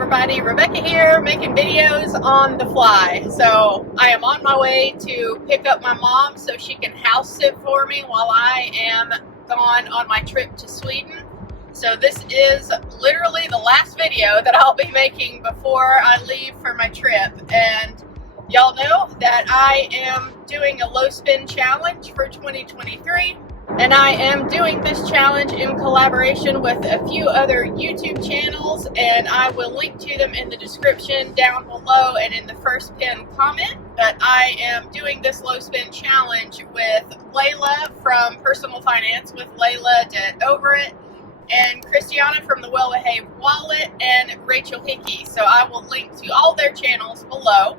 everybody, Rebecca here, making videos on the fly. So I am on my way to pick up my mom so she can house sit for me while I am gone on my trip to Sweden. So this is literally the last video that I'll be making before I leave for my trip. And y'all know that I am doing a low spin challenge for 2023. And I am doing this challenge in collaboration with a few other YouTube channels, and I will link to them in the description down below and in the first pinned comment. But I am doing this low spin challenge with Layla from Personal Finance with Layla Debt Over It, and Christiana from the Well Behaved Wallet, and Rachel Hickey. So I will link to all their channels below.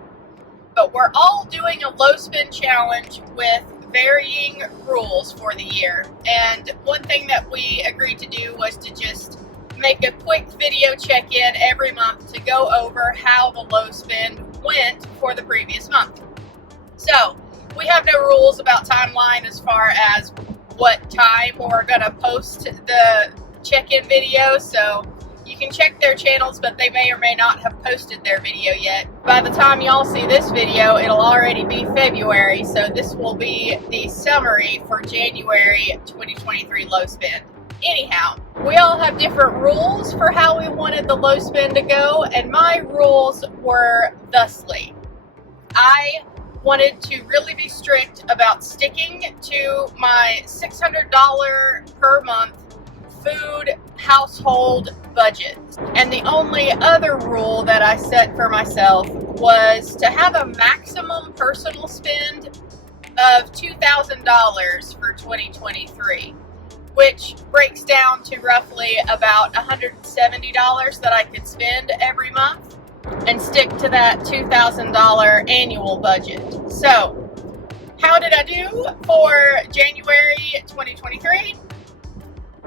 But we're all doing a low spin challenge with varying rules for the year, and one thing that we agreed to do was to just make a quick video check-in every month to go over how the low spend went for the previous month. So we have no rules about timeline as far as what time we're gonna post the check-in video, so you can check their channels, but they may or may not have posted their video yet. By the time y'all see this video, it'll already be February, so this will be the summary for January 2023 low spend. Anyhow, we all have different rules for how we wanted the low spend to go, and my rules were thusly. I wanted to really be strict about sticking to my $600 per month food household budget. And the only other rule that I set for myself was to have a maximum personal spend of $2,000 for 2023, which breaks down to roughly about $170 that I could spend every month and stick to that $2,000 annual budget. So, how did I do for January 2023?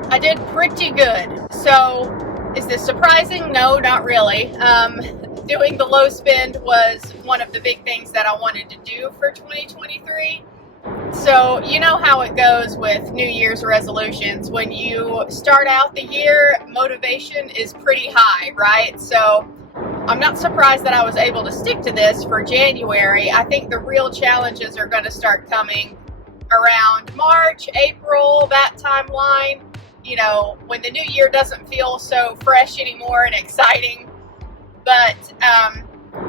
I did pretty good. So, is this surprising? No, not really. Doing the low spend was one of the big things that I wanted to do for 2023. So, you know how it goes with New Year's resolutions. When you start out the year, motivation is pretty high, right? So, I'm not surprised that I was able to stick to this for January. I think the real challenges are going to start coming around March, April, that timeline. You know, when the new year doesn't feel so fresh anymore and exciting. But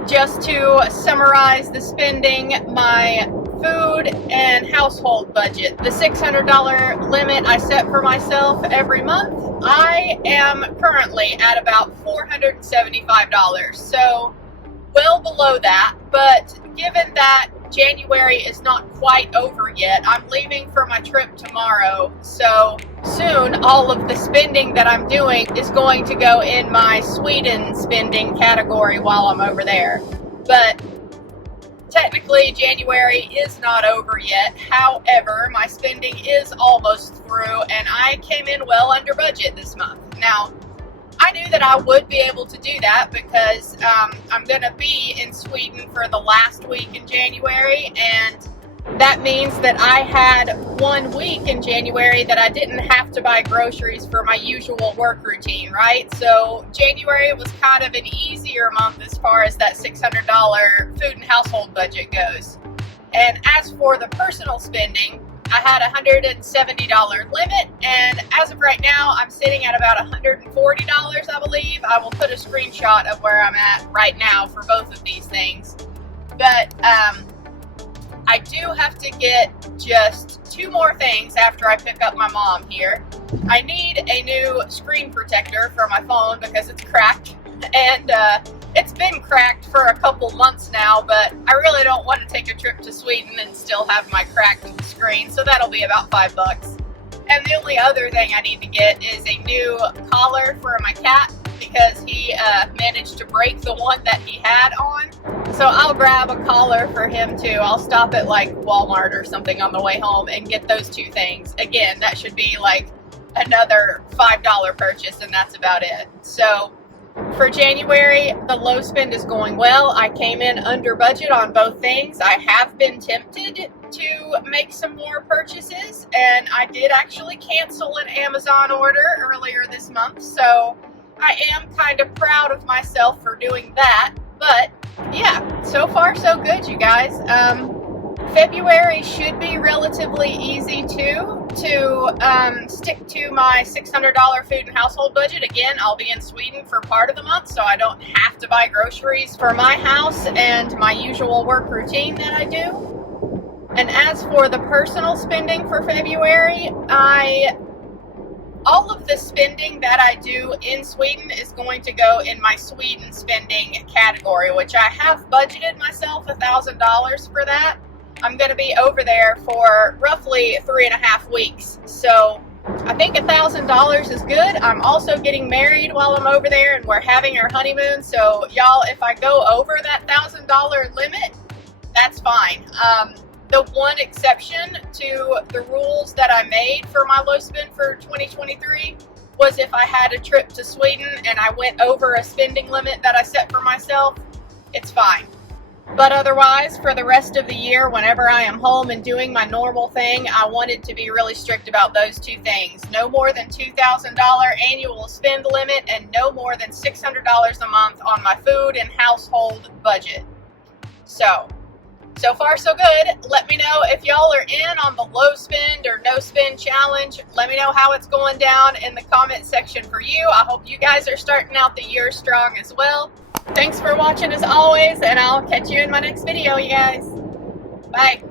just to summarize the spending, my food and household budget, the $600 limit I set for myself every month, I am currently at about $475. So well below that, but given that January is not quite over yet, I'm leaving for my trip tomorrow, so soon all of the spending that I'm doing is going to go in my Sweden spending category while I'm over there. But technically January is not over yet. However, my spending is almost through and I came in well under budget this month. Now, I knew that I would be able to do that because I'm going to be in Sweden for the last week in January, and that means that I had 1 week in January that I didn't have to buy groceries for my usual work routine, right? So January was kind of an easier month as far as that $600 food and household budget goes. And as for the personal spending, I had a $170 limit, and as of right now, I'm sitting at about $140, I believe. I will put a screenshot of where I'm at right now for both of these things. But I do have to get just 2 more things after I pick up my mom here. I need a new screen protector for my phone because it's cracked, and it's been cracked for a couple months now, but I really don't want to take a trip to Sweden and still have my cracked screen, so that'll be about $5. And the only other thing I need to get is a new collar for my cat because he managed to break the one that he had on. So I'll grab a collar for him too. I'll stop at like Walmart or something on the way home and get those 2 things. Again, that should be like another $5 purchase, and that's about it. So for January, the low spend is going well. I came in under budget on both things. I have been tempted to make some more purchases, and I did actually cancel an Amazon order earlier this month. So I am kind of proud of myself for doing that. But yeah, so far so good, you guys. February should be relatively easy too, to stick to my $600 food and household budget. Again, I'll be in Sweden for part of the month, so I don't have to buy groceries for my house and my usual work routine that I do. And as for the personal spending for February, all of the spending that I do in Sweden is going to go in my Sweden spending category, which I have budgeted myself $1,000 for that. I'm going to be over there for roughly 3.5 weeks. So I think $1,000 is good. I'm also getting married while I'm over there, and we're having our honeymoon. So y'all, if I go over that $1,000 limit, that's fine. The one exception to the rules that I made for my low spend for 2023 was if I had a trip to Sweden and I went over a spending limit that I set for myself, it's fine. But otherwise, for the rest of the year, whenever I am home and doing my normal thing, I wanted to be really strict about those two things. No more than $2,000 annual spend limit and no more than $600 a month on my food and household budget. So far so good. Let me know if y'all are in on the low spend or no spend challenge. Let me know how it's going down in the comment section for you. I hope you guys are starting out the year strong as well. Thanks for watching as always, and I'll catch you in my next video, you guys. Bye.